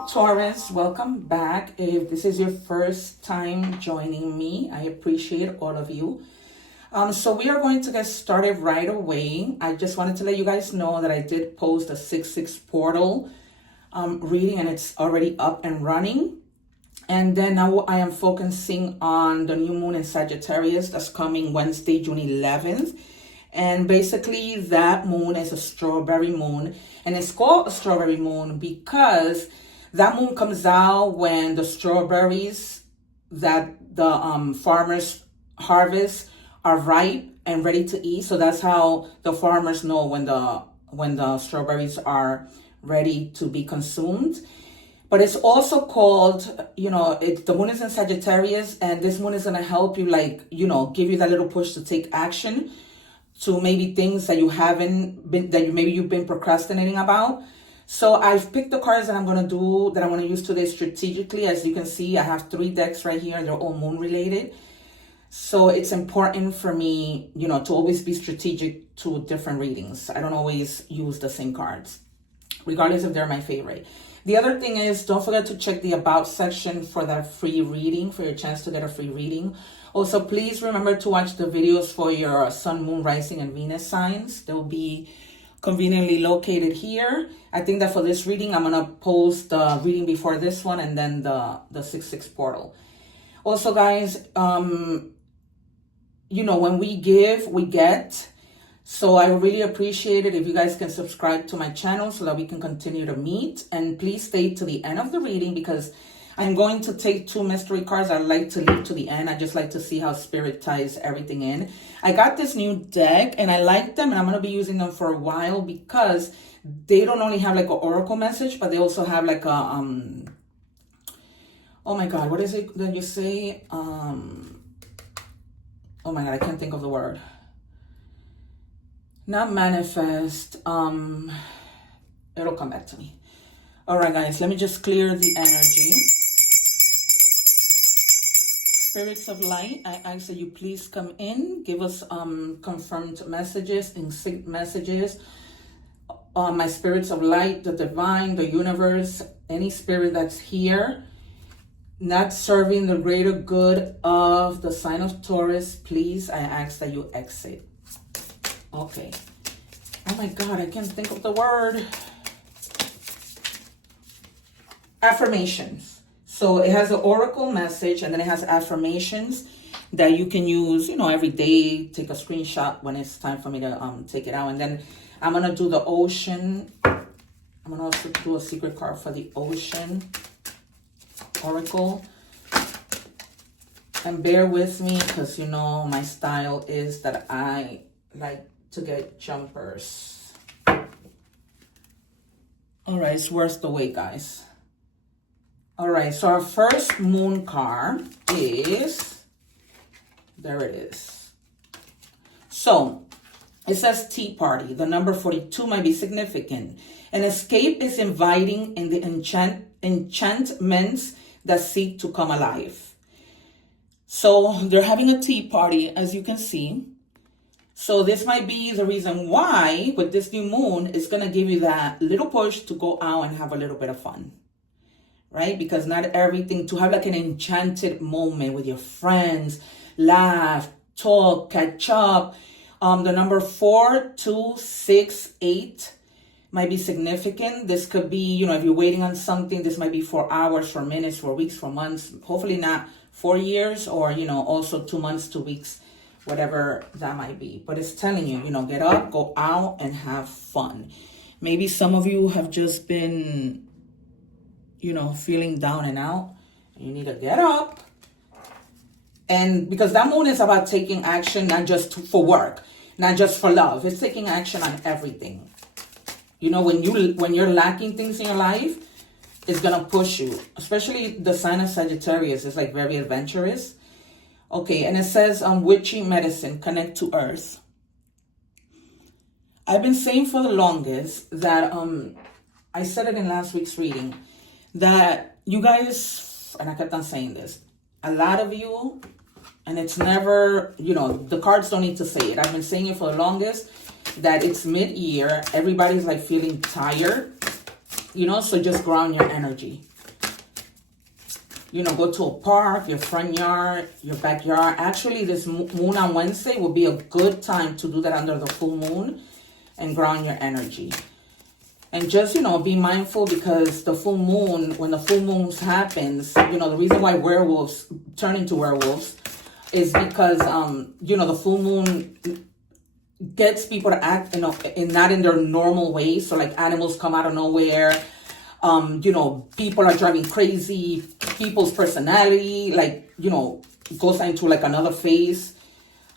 Hello, Taurus. Welcome back. If this is your first time joining me, I appreciate all of you. So we are going to get started right away. I just wanted to let you guys know that I did post a 6/6 portal reading, and it's already up and running. And then now I am focusing on the new moon in Sagittarius that's coming Wednesday, June 11th. And basically that moon is a strawberry moon. And it's called a strawberry moon because that moon comes out when the strawberries that the farmers harvest are ripe and ready to eat. So that's how the farmers know when the strawberries are ready to be consumed. But it's also called, the moon is in Sagittarius, and this moon is going to help you, give you that little push to take action to maybe things that you've been procrastinating about. So I've picked the cards that I'm going to use today strategically. As you can see, I have 3 decks right here, and they're all moon related. So it's important for me, to always be strategic to different readings. I don't always use the same cards, regardless if they're my favorite. The other thing is, don't forget to check the About section for that free reading, for your chance to get a free reading. Also, please remember to watch the videos for your Sun, Moon, Rising, and Venus signs. They'll be conveniently located here. I think that for this reading, I'm going to post the reading before this one and then the 6/6 portal. Also, guys, when we give, we get. So I really appreciate it if you guys can subscribe to my channel so that we can continue to meet. And please stay to the end of the reading because I'm going to take 2 mystery cards I like to leave to the end. I just like to see how Spirit ties everything in. I got this new deck and I like them, and I'm going to be using them for a while because they don't only have like an oracle message, but they also have like a, oh my God, what is it that you say? Oh my God, I can't think of the word. Not manifest. It'll come back to me. All right, guys, let me just clear the energy. Spirits of light, I ask that you please come in, give us confirmed messages and sync messages. My spirits of light, the divine, the universe, any spirit that's here, not serving the greater good of the sign of Taurus, please, I ask that you exit. Okay. Oh my God, I can't think of the word. Affirmations. So it has an oracle message, and then it has affirmations that you can use, every day. Take a screenshot when it's time for me to take it out. And then I'm going to do the ocean. I'm going to also do a secret card for the ocean oracle. And bear with me because, my style is that I like to get jumpers. All right, it's worth the wait, guys. All right, so our first moon card is, there it is. So it says tea party. The number 42 might be significant. An escape is inviting in the enchantments that seek to come alive. So they're having a tea party, as you can see. So this might be the reason why with this new moon, it's going to give you that little push to go out and have a little bit of fun, right? Because not everything, to have like an enchanted moment with your friends, laugh, talk, catch up. The number 4, 2, 6, 8 might be significant. This could be, if you're waiting on something, this might be for hours, for minutes, for weeks, for months, hopefully not 4 years, or, also 2 months, 2 weeks. Whatever that might be. But it's telling you, get up, go out, and have fun. Maybe some of you have just been, feeling down and out. You need to get up. And because that moon is about taking action, not just for work, not just for love. It's taking action on everything. When you're lacking things in your life, it's going to push you. Especially the sign of Sagittarius is like very adventurous. Okay, and it says witchy medicine, connect to earth. I've been saying for the longest that, I said it in last week's reading, that you guys, and I kept on saying this, a lot of you, and it's never, the cards don't need to say it. I've been saying it for the longest, that it's mid-year. Everybody's like feeling tired. You know, so just ground your energy. You know, go to a park, your front yard, your backyard. Actually, this moon on Wednesday will be a good time to do that under the full moon and ground your energy. And just, you know, be mindful, because the full moon, when the full moon happens, you know, the reason why werewolves turn into werewolves is because, you know, the full moon gets people to act, you know, not in their normal way. So like animals come out of nowhere. You know, people are driving crazy. People's personality, like, you know, goes into like another phase.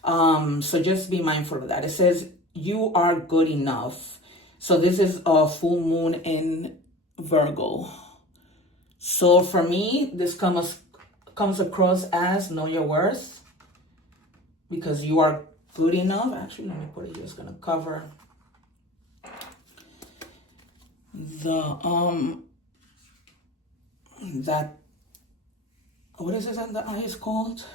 So just be mindful of that. It says you are good enough. So this is a full moon in Virgo. So for me, this comes across as know your worth, because you are good enough. Actually, let me put it here. It's gonna cover the that, what is it that the eye is called?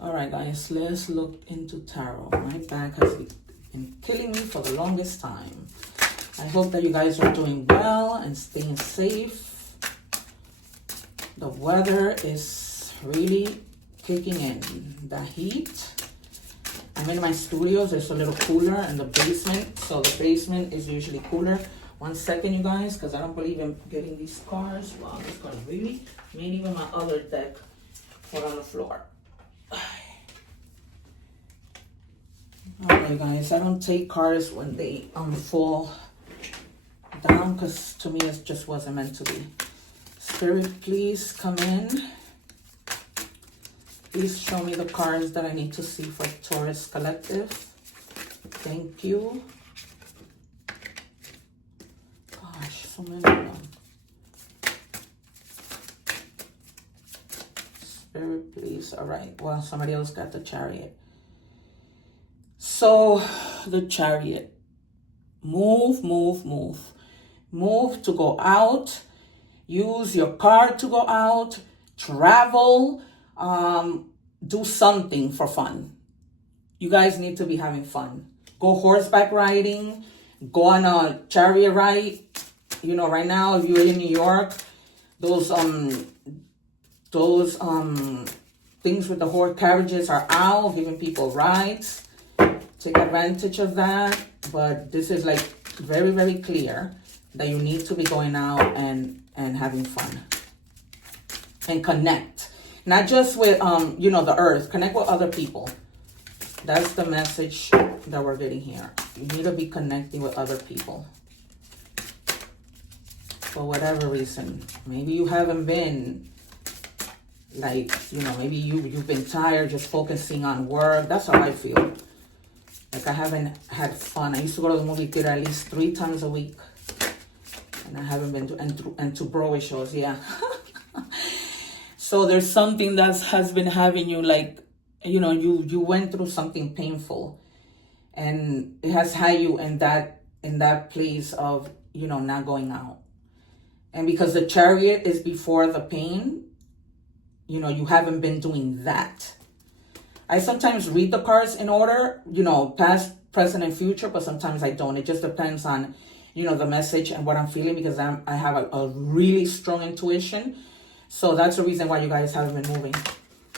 All right, guys, let's look into tarot. My back has been killing me for the longest time. I hope that you guys are doing well and staying safe. The weather is really kicking in. The heat. I'm in my studios. It's a little cooler in the basement. So the basement is usually cooler. 1 second, you guys, because I don't believe in getting these cards. Wow, this card really made even my other deck fall on the floor. Alright, guys, I don't take cards when they fall down, because to me it just wasn't meant to be. Spirit, please come in. Please show me the cards that I need to see for Taurus Collective. Thank you. Gosh, so many of them. Spirit, please. All right. Well, somebody else got the Chariot. So, the Chariot. Move, move, move. Move to go out. Use your car to go out. Travel. Do something for fun. You guys need to be having fun. Go horseback riding. Go on a chariot ride. You know, right now, if you're in New York, those things with the horse carriages are out, giving people rides. Take advantage of that. But this is like very, very clear that you need to be going out and having fun and connect. Not just with, you know, the earth. Connect with other people. That's the message that we're getting here. You need to be connecting with other people. For whatever reason. Maybe you haven't been, like, you know, maybe you've been tired just focusing on work. That's how I feel. Like, I haven't had fun. I used to go to the movie theater at least 3 times a week. And I haven't been to Broadway shows, yeah. So there's something that has been having you, like, you know, you went through something painful, and it has had you in that place of, you know, not going out. And because the Chariot is before the pain, you know, you haven't been doing that. I sometimes read the cards in order, you know, past, present, and future, but sometimes I don't. It just depends on, you know, the message and what I'm feeling, because I have a really strong intuition. So that's the reason why you guys haven't been moving.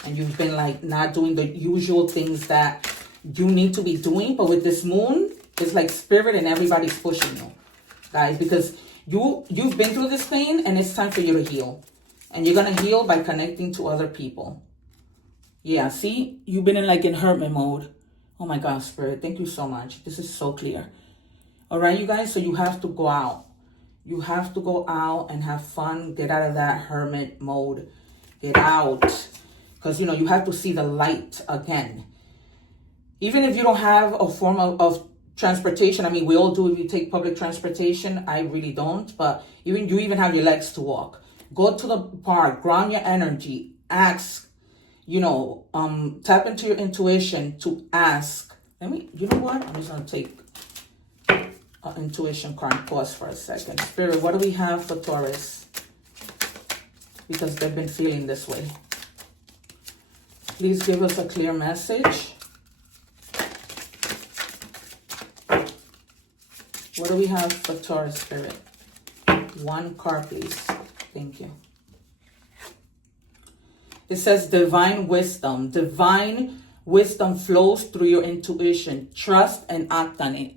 And you've been, like, not doing the usual things that you need to be doing. But with this moon, it's like spirit and everybody's pushing you, guys. Because you've been through this pain, and it's time for you to heal. And you're going to heal by connecting to other people. Yeah, see? You've been in hermit mode. Oh, my God, Spirit. Thank you so much. This is so clear. All right, you guys? So you have to go out. You have to go out and have fun. Get out of that hermit mode. Get out. Because, you know, you have to see the light again. Even if you don't have a form of transportation. I mean, we all do if you take public transportation. I really don't. But you even have your legs to walk. Go to the park. Ground your energy. Ask. You know, tap into your intuition to ask. You know what? I'm just going to take intuition card. Pause for a second. Spirit, what do we have for Taurus? Because they've been feeling this way. Please give us a clear message. What do we have for Taurus, Spirit? One card, please. Thank you. It says divine wisdom. Divine wisdom flows through your intuition. Trust and act on it.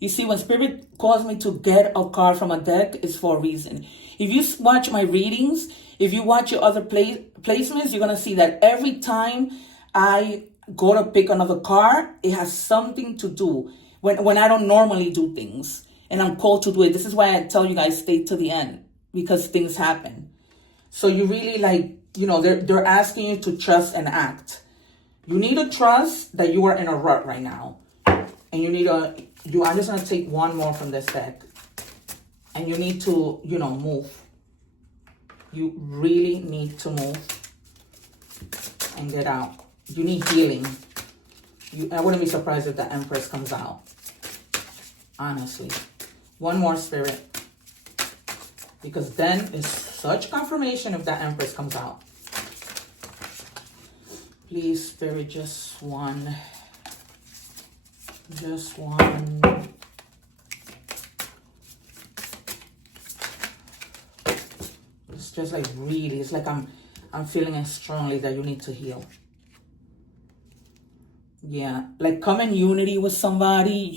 You see, when Spirit calls me to get a card from a deck, it's for a reason. If you watch my readings, if you watch your other placements, you're going to see that every time I go to pick another card, it has something to do when I don't normally do things and I'm called to do it. This is why I tell you guys stay to the end, because things happen. So you really they're asking you to trust and act. You need to trust that you are in a rut right now. And you need I'm just going to take one more from this deck. And you need to, move. You really need to move and get out. You need healing. I wouldn't be surprised if the Empress comes out. Honestly. One more, Spirit. Because then it's such confirmation if that Empress comes out. Please, Spirit, just one. Just one. It's just like really, it's like I'm feeling it strongly that you need to heal. Yeah, like come in unity with somebody,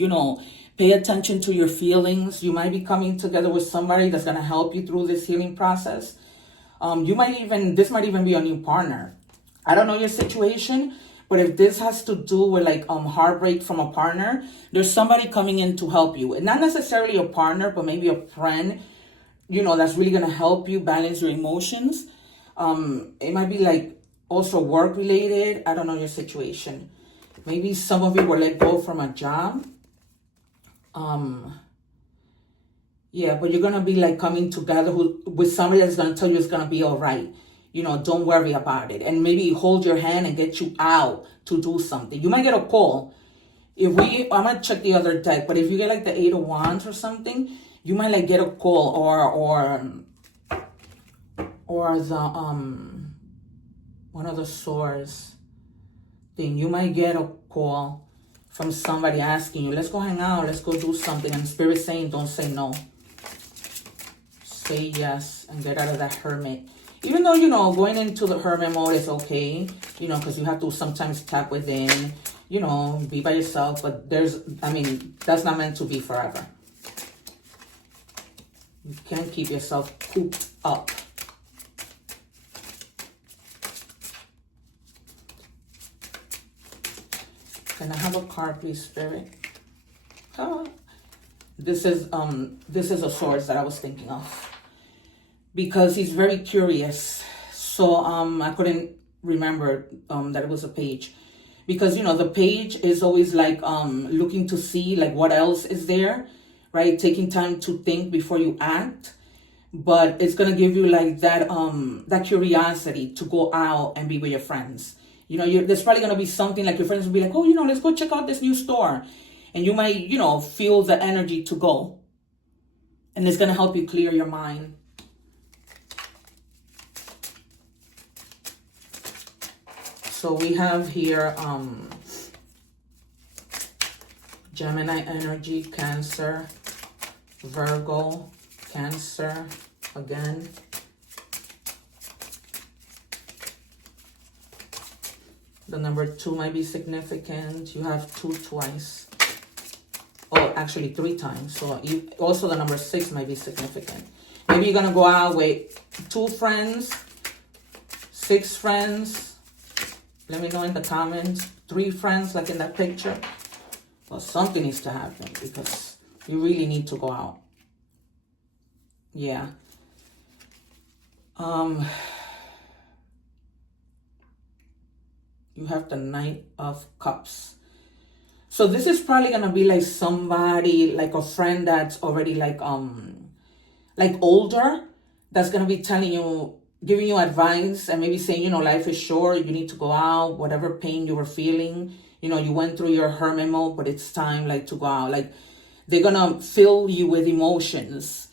pay attention to your feelings. You might be coming together with somebody that's going to help you through this healing process. This might even be a new partner. I don't know your situation, but if this has to do with heartbreak from a partner, there's somebody coming in to help you. And not necessarily a partner, but maybe a friend, that's really going to help you balance your emotions. It might be also work related. I don't know your situation. Maybe some of you were let go from a job. Yeah, but you're going to be coming together with somebody that's going to tell you it's going to be all right. Don't worry about it. And maybe hold your hand and get you out to do something. You might get a call. I'm going to check the other deck, but if you get the 8 of Wands or something, you might get a call or the, one of the swords thing. You might get a call from somebody asking you, let's go hang out, let's go do something. And Spirit saying, don't say no. Say yes and get out of that hermit. Even though, going into the hermit mode is okay, because you have to sometimes tap within, be by yourself. But that's not meant to be forever. You can't keep yourself cooped up. Can I have a card, please, Spirit? This is a source that I was thinking of. Because he's very curious. So I couldn't remember that it was a page. Because, the page is always looking to see what else is there, right? Taking time to think before you act. But it's going to give you that curiosity to go out and be with your friends. There's probably going to be something your friends will be oh, let's go check out this new store. And you might, feel the energy to go. And it's going to help you clear your mind. So we have here Gemini energy, Cancer, Virgo, Cancer, again. The number 2 might be significant. You have 2 twice. Oh, actually 3 times. So also the number 6 might be significant. Maybe you're going to go out with 2 friends, 6 friends. Let me know in the comments. 3 friends like in that picture. Well, something needs to happen because you really need to go out. Yeah. You have the Knight of Cups. So this is probably going to be somebody, a friend that's already older. That's going to be telling you, giving you advice and maybe saying, life is short. You need to go out, whatever pain you were feeling. You went through your hermit mode, but it's time to go out. They're going to fill you with emotions.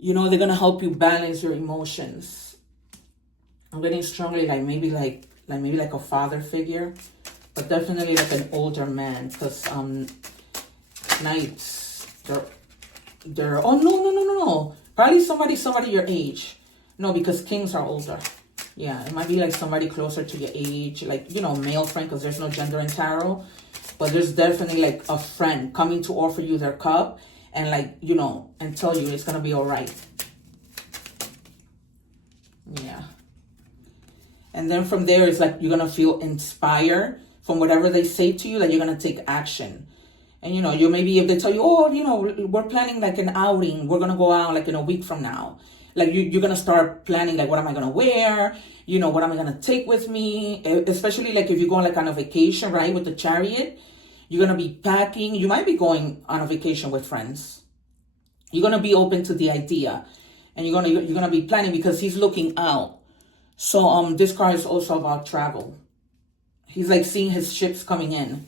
They're going to help you balance your emotions. I'm getting strongly maybe a father figure, but definitely an older man, because knights, they're oh no, Probably somebody your age. No, because kings are older. Yeah, it might be like somebody closer to your age, like, you know, male friend, because there's no gender in tarot. But there's definitely like a friend coming to offer you their cup and like, you know, and tell you it's going to be all right. Yeah. And then from there, it's like you're going to feel inspired from whatever they say to you, that you're going to take action. And, you know, you maybe if they tell you, oh, you know, we're planning like an outing. We're going to go out like in a week from now. Like you're going to start planning, like, what am I going to wear? You know, what am I going to take with me? Especially like if you're going like on a vacation, right, with the chariot, you're going to be packing. You might be going on a vacation with friends. You're going to be open to the idea. And you're going to be planning because he's looking out. So this card is also about travel. He's like seeing his ships coming in.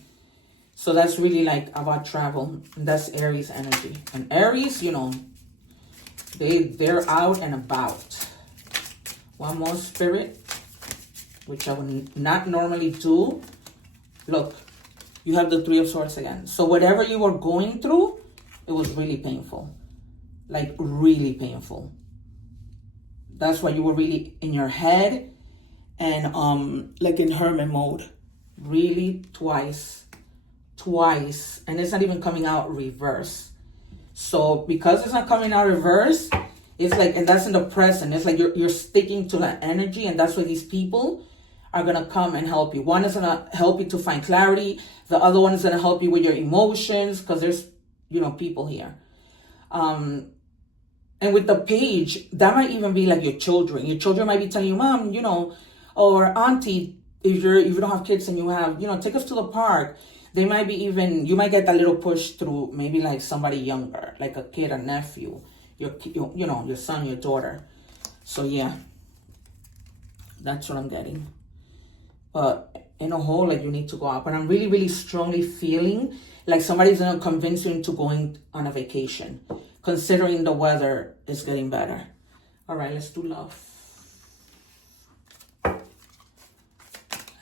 So that's really like about travel. And that's Aries energy. And Aries, you know, they're out and about. One more, Spirit, which I would not normally do. Look, you have the Three of Swords again. So whatever you were going through, it was really painful. Like really painful. That's why you were really in your head and like in hermit mode. Really twice. And it's not even coming out reverse. So because it's not coming out reverse, it's like, and that's in the present, it's like you're sticking to that energy, and that's why these people are going to come and help you. One is going to help you to find clarity. The other one is going to help you with your emotions, because there's, you know, people here. And with the page, that might even be like your children. Your children might be telling you, Mom, you know, or Auntie, if you don't have kids and you have, you know, take us to the park. They might be even, you might get that little push through maybe like somebody younger, like a kid, a nephew, you know, your son, your daughter. So yeah, that's what I'm getting. But in a whole, like you need to go out. But I'm really, really strongly feeling like somebody's going to convince you into going on a vacation, considering the weather is getting better. All right, let's do love.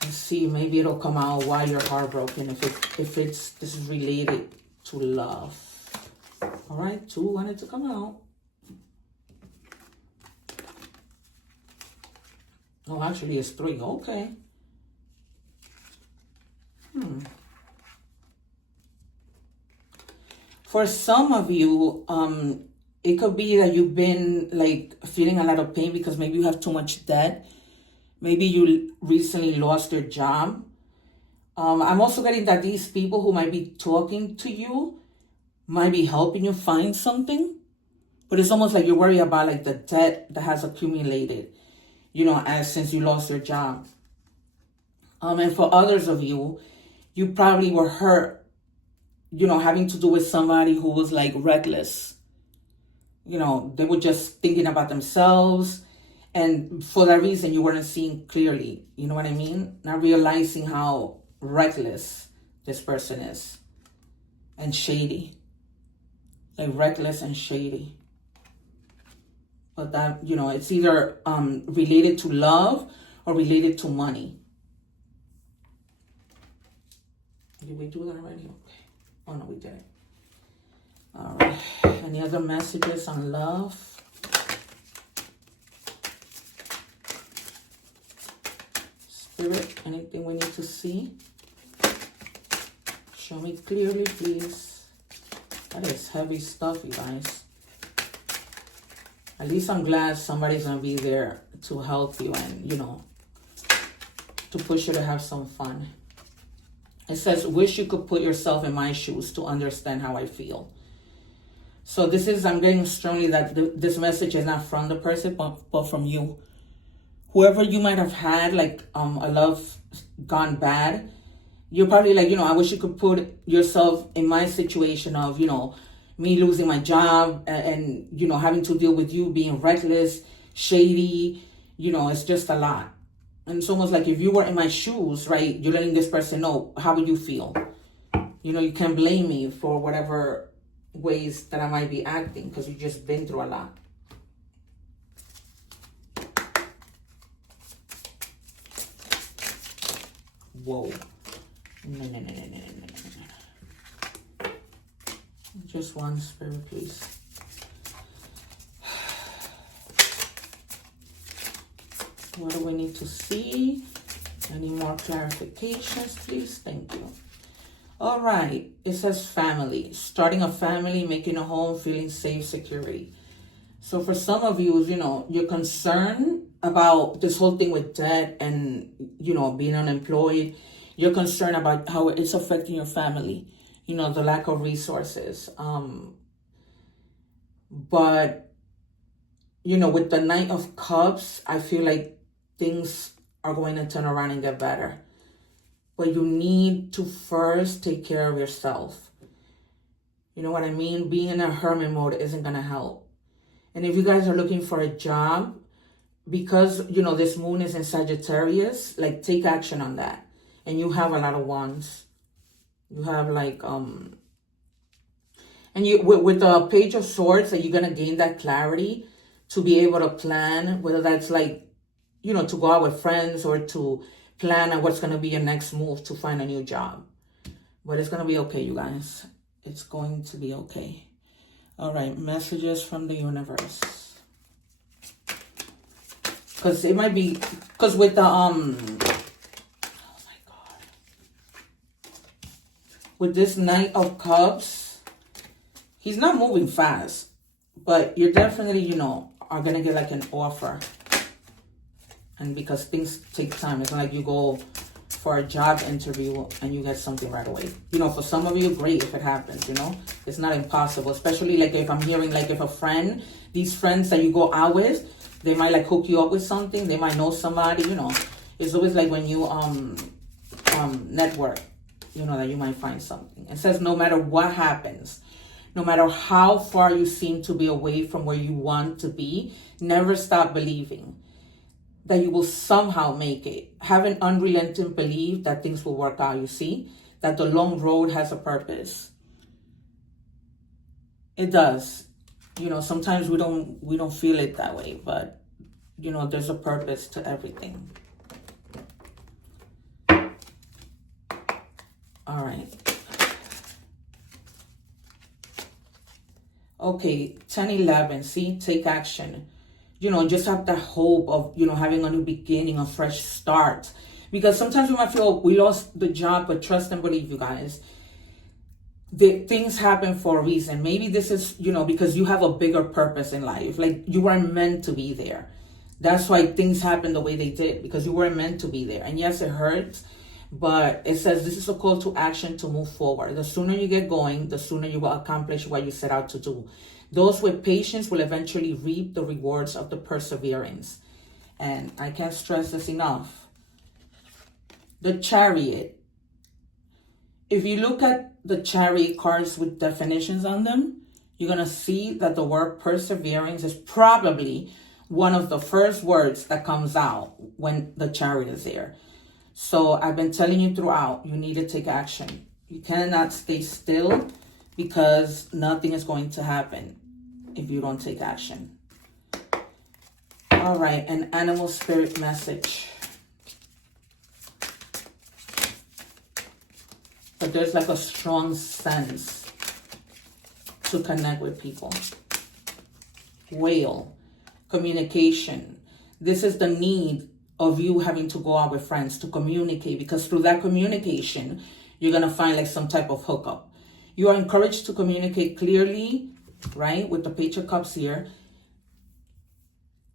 See, maybe it'll come out why you're heartbroken, if this is related to love. All right, 2 wanted to come out. Oh, actually it's 3. Okay. For some of you, it could be that you've been like feeling a lot of pain because maybe you have too much debt. Maybe you recently lost your job. I'm also getting that these people who might be talking to you might be helping you find something. But it's almost like you're worried about like the debt that has accumulated, you know, since you lost your job. And for others of you, you probably were hurt, you know, having to do with somebody who was like reckless. You know, they were just thinking about themselves. And for that reason, you weren't seeing clearly. You know what I mean? Not realizing how reckless this person is. And shady. Like reckless and shady. But that, you know, it's either related to love or related to money. Did we do that already? Okay. Oh, no, we didn't. All right. Any other messages on love? Spirit, anything we need to see? Show me clearly, please. That is heavy stuff, you guys. At least I'm glad somebody's going to be there to help you and, you know, to push you to have some fun. It says, wish you could put yourself in my shoes to understand how I feel. So this is, I'm getting strongly that this message is not from the person, but from you. Whoever you might have had, like, a love gone bad, you're probably like, you know, I wish you could put yourself in my situation of, you know, me losing my job and, you know, having to deal with you being reckless, shady, you know, it's just a lot. And it's almost like if you were in my shoes, right, you're letting this person know, how would you feel? You know, you can't blame me for whatever ways that I might be acting because you've just been through a lot. Whoa. No. Just one, Spirit, please. What do we need to see? Any more clarifications, please? Thank you. All right. It says family. Starting a family, making a home, feeling safe, security. So for some of you, you know, you're concerned about this whole thing with debt and, you know, being unemployed. You're concerned about how it's affecting your family, you know, the lack of resources. But, you know, with the Knight of Cups, I feel like things are going to turn around and get better. But you need to first take care of yourself. You know what I mean? Being in a hermit mode isn't going to help. And if you guys are looking for a job, because, you know, this moon is in Sagittarius, like, take action on that. And you have a lot of wands. You have, like, and you with the Page of Swords, that you're going to gain that clarity to be able to plan, whether that's, like, you know, to go out with friends or to plan on what's going to be your next move to find a new job. But it's going to be okay, you guys. It's going to be okay. All right, messages from the universe. Because it might be, because with the, oh my God. With this Knight of Cups, he's not moving fast. But you're definitely, you know, are going to get like an offer. And because things take time, it's not like you go for a job interview and you get something right away. You know, for some of you, great if it happens, you know. It's not impossible. Especially like if I'm hearing like if a friend, these friends that you go out with, they might like hook you up with something. They might know somebody, you know. It's always like when you network, you know, that you might find something. It says no matter what happens, no matter how far you seem to be away from where you want to be, never stop believing that you will somehow make it. Have an unrelenting belief that things will work out, you see? That the long road has a purpose. It does. You know, sometimes we don't feel it that way, but, you know, there's a purpose to everything. All right. Okay, 10-11, see? Take action. You know, just have that hope of, you know, having a new beginning, a fresh start. Because sometimes we might feel we lost the job, but trust and believe, you guys. Things happen for a reason. Maybe this is, you know, because you have a bigger purpose in life. Like, you were meant to be there. That's why things happen the way they did, because you were meant to be there. And yes, it hurts, but it says this is a call to action to move forward. The sooner you get going, the sooner you will accomplish what you set out to do. Those with patience will eventually reap the rewards of the perseverance. And I can't stress this enough. The Chariot. If you look at the Chariot cards with definitions on them, you're going to see that the word perseverance is probably one of the first words that comes out when the Chariot is there. So I've been telling you throughout, you need to take action. You cannot stay still because nothing is going to happen if you don't take action. All right, an animal spirit message. But there's like a strong sense to connect with people. Whale, communication. This is the need of you having to go out with friends to communicate, because through that communication, you're going to find like some type of hookup. You are encouraged to communicate clearly, right, with the Page of Cups here,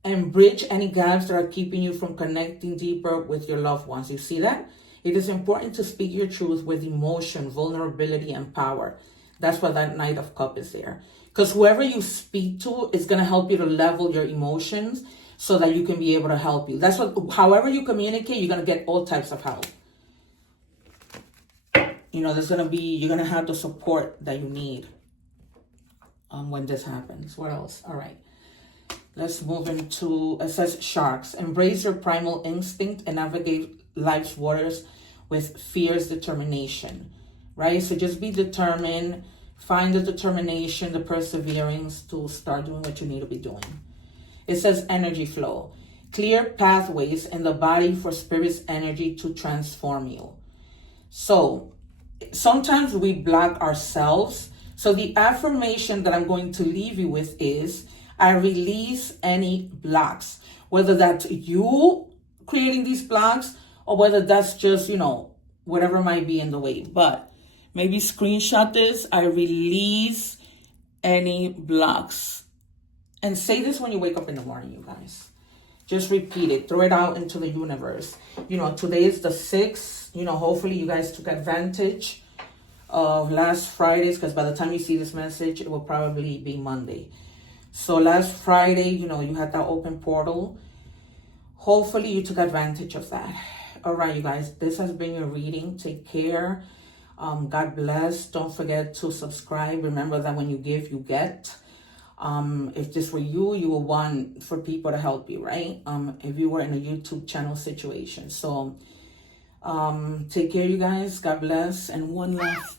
and bridge any gaps that are keeping you from connecting deeper with your loved ones. You see that? It is important to speak your truth with emotion, vulnerability, and power. That's why that Knight of Cups is there. Because whoever you speak to is going to help you to level your emotions so that you can be able to help you. That's what, however you communicate, you're going to get all types of help. You know, there's going to be, you're going to have the support that you need when this happens. What else? All right. Let's move into, it says sharks. Embrace your primal instinct and navigate life's waters with fierce determination, right? So just be determined, find the determination, the perseverance to start doing what you need to be doing. It says energy flow. Clear pathways in the body for spirit's energy to transform you. So sometimes we block ourselves. So the affirmation that I'm going to leave you with is, I release any blocks, whether that's you creating these blocks, or whether that's just, whatever might be in the way. But maybe screenshot this. I release any blocks. And say this when you wake up in the morning, you guys. Just repeat it. Throw it out into the universe. Today is the 6th. Hopefully you guys took advantage of last Friday's, because by the time you see this message, it will probably be Monday. So last Friday, you had that open portal. Hopefully you took advantage of that. All right, you guys, this has been your reading. Take care. God bless. Don't forget to subscribe. Remember that when you give, you get. If this were you, you will want for people to help you, right? If you were in a YouTube channel situation. So take care, you guys. God bless. And one last